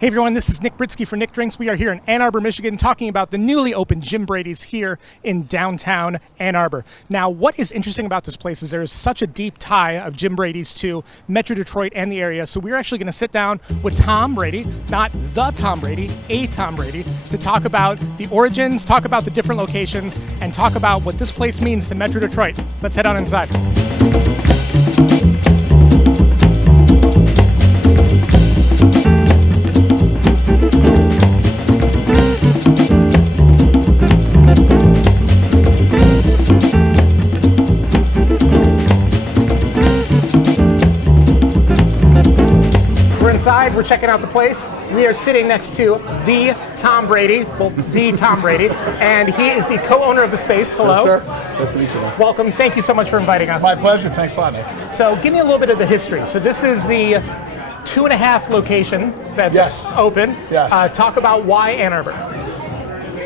Hey everyone, this is Nick Britsky for Nick Drinks. We are here in Ann Arbor, Michigan, talking about the newly opened Jim Brady's here in downtown Ann Arbor. Now, what is interesting about this place is there is such a deep tie of Jim Brady's to Metro Detroit and the area. So we're actually going to sit down with Tom Brady, not the Tom Brady, a Tom Brady, to talk about the origins, talk about the different locations, and talk about what this place means to Metro Detroit. Let's head on inside. We're checking out the place. We are sitting next to the Tom Brady, and he is the co-owner of the space. Hello. Yes, sir. Nice to meet you. Welcome. Thank you so much for inviting us. My pleasure. Thanks a lot, Nick. So give me a little bit of the history. So this is the 2.5 location that's open. Yes. Talk about why Ann Arbor.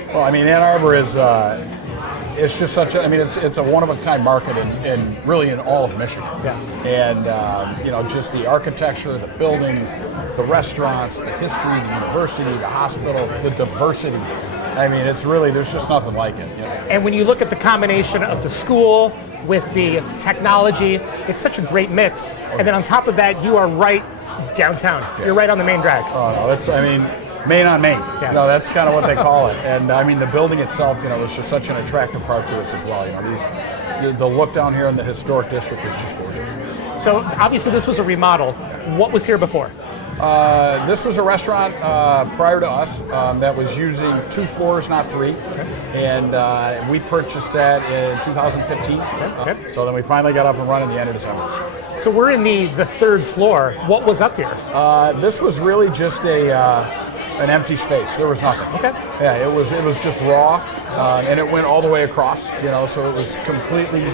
Well, I mean, Ann Arbor is it's just such a, I mean, it's a one-of-a-kind market in really in all of Michigan. Yeah. And, you know, just the architecture, the buildings, the restaurants, the history, the university, the hospital, the diversity. I mean, it's really, there's just nothing like it. You know? And when you look at the combination of the school with the technology, it's such a great mix. And then on top of that, you are right downtown. Yeah. You're right on the main drag. Oh, no, it's, I mean, Main on Main. Yeah. You know, that's kind of what they call it. And I mean, the building itself, you know, is just such an attractive part to us as well. You know, the look down here in the historic district is just gorgeous. So obviously this was a remodel. What was here before? This was a restaurant prior to us that was using 2 floors, not 3. Okay. And we purchased that in 2015. Okay. So then we finally got up and running the end of December. So we're in the 3rd floor. What was up here? This was really just an empty space. There was nothing. Okay. Yeah, it was just raw, and it went all the way across. You know, so it was completely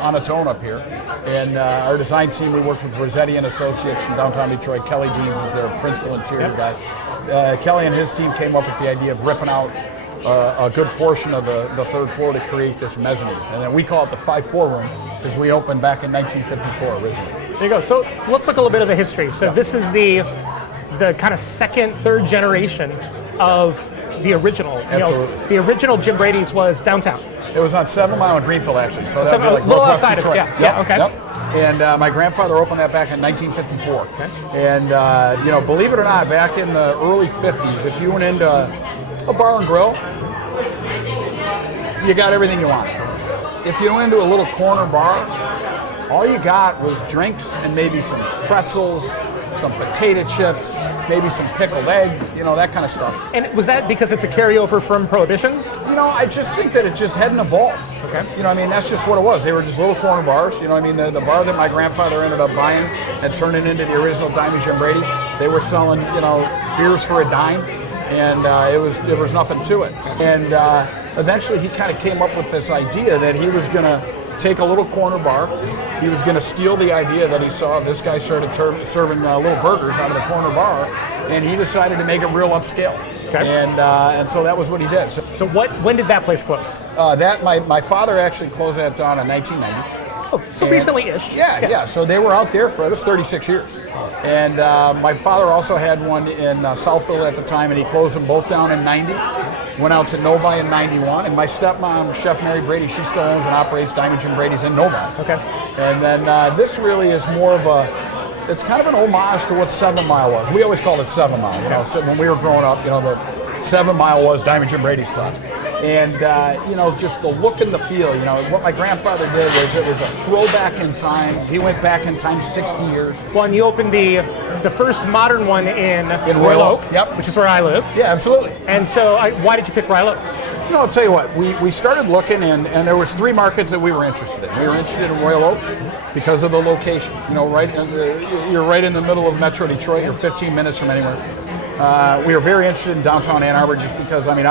on its own up here. And our design team, we worked with Rossetti and Associates from downtown Detroit. Kelly Deans is their principal interior guy. Kelly and his team came up with the idea of ripping out a good portion of the 3rd floor to create this mezzanine. And then we call it the 5-4 room because we opened back in 1954 originally. There you go. So let's look a little bit of the history. So this is the kind of 2nd, 3rd generation of the original. Absolutely. You know, the original Jim Brady's was downtown. It was on 7 Mile in Greenfield, actually. So that would be like a little Northwest outside Detroit. of yeah, okay. Yep. And my grandfather opened that back in 1954. Okay. And, you know, believe it or not, back in the early 50s, if you went into a bar and grill, you got everything you wanted. If you went into a little corner bar, all you got was drinks and maybe some pretzels, some potato chips, maybe some pickled eggs, you know, that kind of stuff. And was that because it's a carryover from Prohibition? You know, I just think that it just hadn't evolved. Okay. You know, I mean, that's just what it was. They were just little corner bars. You know, I mean, the bar that my grandfather ended up buying and turning into the original Diamond Jim Brady's, they were selling, you know, beers for a dime, and there was nothing to it. And eventually he kind of came up with this idea that he was going to take a little corner bar. He was going to steal the idea that he saw this guy started serving little burgers out of the corner bar, and he decided to make it real upscale. Okay. And so that was what he did. So when did that place close? That my father actually closed that down in 1990. Oh, so recently-ish. Yeah. So they were out there for this 36 years. And my father also had one in Southville at the time, and he closed them both down in 90. Went out to Novi in 91, and my stepmom, Chef Mary Brady, she still owns and operates Diamond Jim Brady's in Novi. Okay. And then this really is more of it's kind of an homage to what 7 Mile was. We always called it 7 Mile. You know, so when we were growing up, you know, the 7 Mile was Diamond Jim Brady's spot. And, you know, just the look and the feel, you know, what my grandfather did was it was a throwback in time. He went back in time 60 years. Well, and you opened the first modern one in Royal Oak, yep, which is where I live. Yeah, absolutely. And so why did you pick Royal Oak? You know, I'll tell you what, we started looking, and there was 3 markets that we were interested in. We were interested in Royal Oak because of the location. You know, you're right in the middle of Metro Detroit. You're 15 minutes from anywhere. We were very interested in downtown Ann Arbor just because, I mean,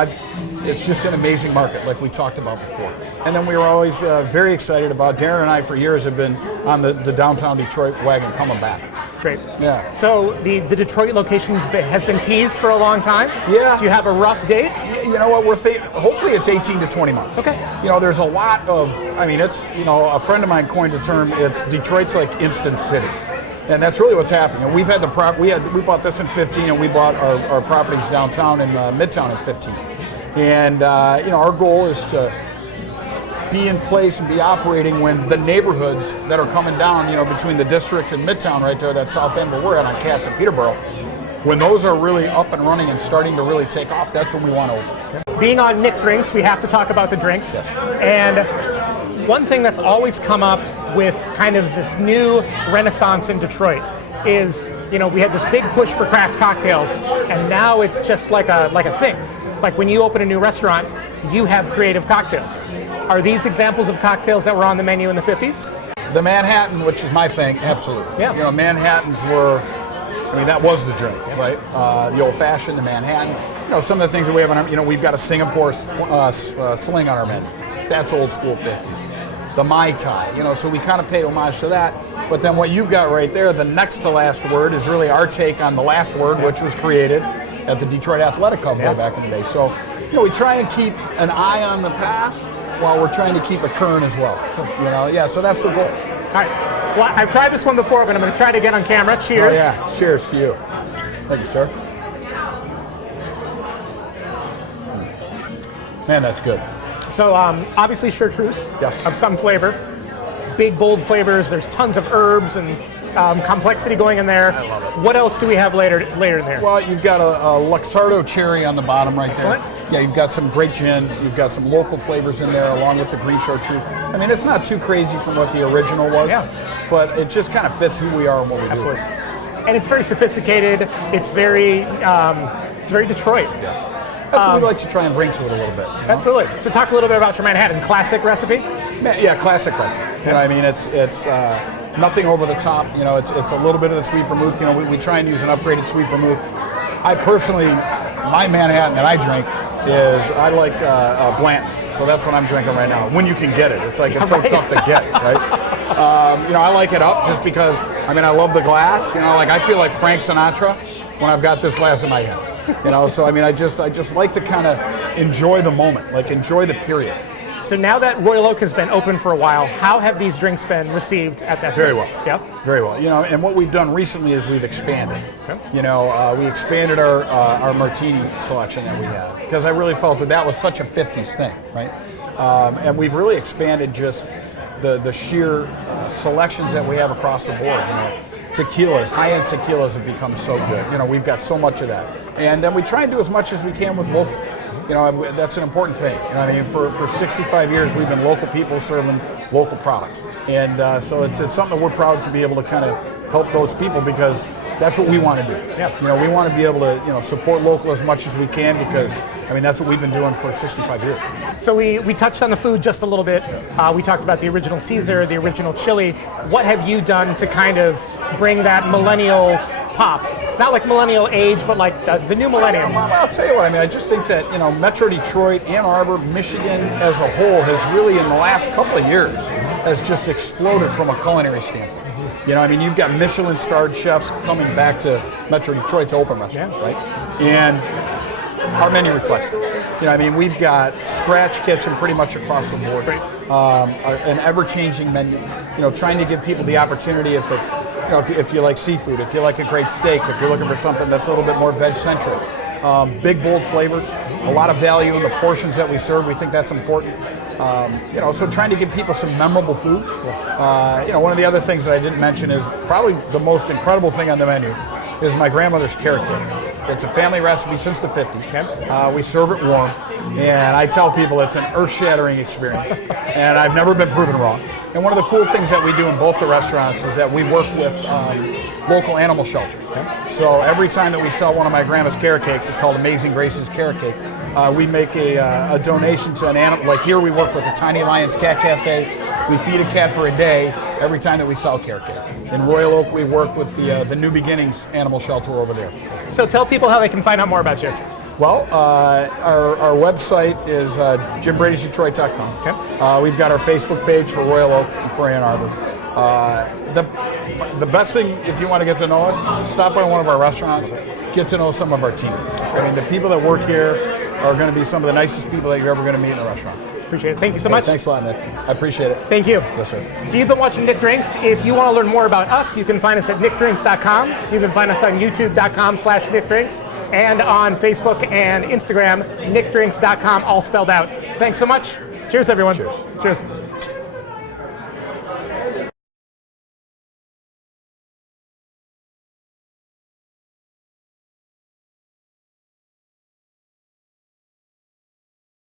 it's just an amazing market, like we talked about before. And then we were always very excited about, Darren and I for years have been on the downtown Detroit wagon coming back. Great. Yeah. So the Detroit location has been teased for a long time? Yeah. Do you have a rough date? You know what, hopefully it's 18 to 20 months. Okay. You know, there's a lot of, I mean, it's, you know, a friend of mine coined the term, Detroit's like Instant City. And that's really what's happening. And we've had we bought this in 15, and we bought our properties downtown in Midtown in 15. And our goal is to be in place and be operating when the neighborhoods that are coming down, between the district and Midtown right there, that south end where we're at on Cass and Peterborough, when those are really up and running and starting to really take off, that's when we want to open. Okay. Being on Nick Drinks, we have to talk about the drinks. Yes. And one thing that's always come up with kind of this new renaissance in Detroit is, we had this big push for craft cocktails, and now it's just like a thing. Like when you open a new restaurant, you have creative cocktails. Are these examples of cocktails that were on the menu in the 50s? The Manhattan, which is my thing, absolutely. Yeah. Manhattans were, that was the drink, right? The old fashioned, the Manhattan. Some of the things that we have on our, we've got a Singapore sling on our menu. That's old school 50s. The Mai Tai, so we kind of pay homage to that. But then what you've got right there, the next to last word, is really our take on the last word, which was created at the Detroit Athletic Club way back in the day. So, we try and keep an eye on the past while we're trying to keep it current as well. So that's the goal. All right. Well, I've tried this one before, but I'm going to try it again on camera. Cheers. Oh, yeah. Cheers to you. Thank you, sir. Man, that's good. So, obviously chartreuse Yes. of some flavor. Big, bold flavors. There's tons of herbs and complexity going in there. I love it. What else do we have later in there? Well, you've got a Luxardo cherry on the bottom right there. Excellent. Yeah, you've got some great gin. You've got some local flavors in there along with the green chartreuse. It's not too crazy from what the original was, but it just kind of fits who we are and what we Absolutely. do. And it's very sophisticated. It's very Detroit. Yeah. That's what we like to try and bring to it a little bit. Absolutely. So talk a little bit about your Manhattan. Classic recipe? Yeah, classic recipe. It's nothing over the top. It's a little bit of the sweet vermouth. We try and use an upgraded sweet vermouth. I personally, my Manhattan that I drink is I like Blanton's. So that's what I'm drinking right now. When you can get it. It's so tough to get, right? I like it up just because, I love the glass. I feel like Frank Sinatra when I've got this glass in my hand. I just like to kind of enjoy the moment, enjoy the period. So now that Royal Oak has been open for a while, how have these drinks been received at that Very space? well. Yeah. Very well. And what we've done recently is we've expanded. Okay. We expanded our martini selection that we have because I really felt that was such a 50s thing, right? And we've really expanded just the sheer selections that we have across the board. Tequilas, high-end tequilas have become so good. We've got so much of that. And then we try and do as much as we can with local. That's an important thing. For 65 years, we've been local people serving local products. And so it's something that we're proud to be able to kind of help those people because that's what we want to do. Yeah. We want to be able to, support local as much as we can because, that's what we've been doing for 65 years. So we touched on the food just a little bit. We talked about the original Caesar, the original chili. What have you done to kind of bring that millennial pop? Not like millennial age, but like the new millennium. Well, I'll tell you what, I just think that, Metro Detroit, Ann Arbor, Michigan as a whole has really, in the last couple of years, has just exploded from a culinary standpoint. You've got Michelin-starred chefs coming back to Metro Detroit to open restaurants, right? And our menu reflects it. We've got scratch kitchen pretty much across the board. An ever-changing menu. Trying to give people the opportunity if it's, if you like seafood, if you like a great steak, if you're looking for something that's a little bit more veg-centric. Big, bold flavors, a lot of value in the portions that we serve. We think that's important. So trying to give people some memorable food. One of the other things that I didn't mention is probably the most incredible thing on the menu is my grandmother's carrot cake. It's a family recipe since the 50s. We serve it warm, and I tell people it's an earth-shattering experience, and I've never been proven wrong. And one of the cool things that we do in both the restaurants is that we work with local animal shelters. So every time that we sell one of my grandma's carrot cakes, it's called Amazing Grace's Carrot Cake, we make a donation to an animal. Like here we work with the Tiny Lions Cat Cafe. We feed a cat for a day every time that we sell carrot cake. In Royal Oak, we work with the New Beginnings animal shelter over there. So tell people how they can find out more about you. Well, our website is JimBrady'sDetroit.com. Okay. We've got our Facebook page for Royal Oak and for Ann Arbor. The best thing, if you want to get to know us, stop by one of our restaurants, get to know some of our teammates. The people that work here, are going to be some of the nicest people that you're ever going to meet in a restaurant. Appreciate it. Thank you so much. Thanks a lot, Nick. I appreciate it. Thank you. Yes, sir. So you've been watching Nick Drinks. If you want to learn more about us, you can find us at nickdrinks.com. You can find us on youtube.com/nickdrinks and on Facebook and Instagram, nickdrinks.com, all spelled out. Thanks so much. Cheers, everyone. Cheers. Cheers.